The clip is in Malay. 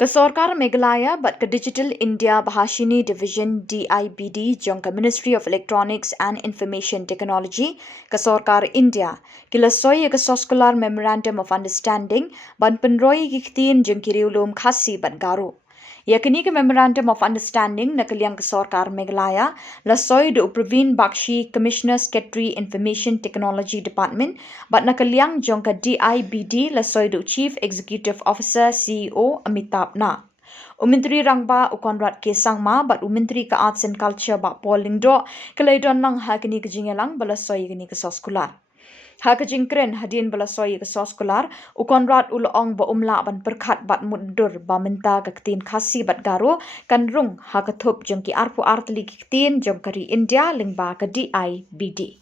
Ke Sorkar Meghalaya but ke Digital India Bahashini Division DIBD jong ke Ministry of Electronics and Information Technology ke Sorkar India kilasoi ke Soskolar Memorandum of Understanding ban Pynroi ki Ktien jong kiriulum Khasi ban Garo. Yakini ke Memorandum of Understanding nakaliang ke Sorkar Meghalaya lasoi de Uprovin Bakshi Commissioner Secretary Information Technology Department but nakaliang jong ke DIBD lasoi de Chief Executive Officer CEO Amitabh na. Umintri rangba ukonrat ke sangma but umintri ke Arts and Culture ba polling do kelaidon nang hakini ke jingelang balasoi gini ke soskular. Hakajingkren hadin balasoi ke soskular ukonrat ulong ba umla ban perkhat bat mundur ba menta ke Ktien Khasi bat Garo kan rung hakathup jong ki arpu artli ki Ktien jong kari India lingba ke DIBD.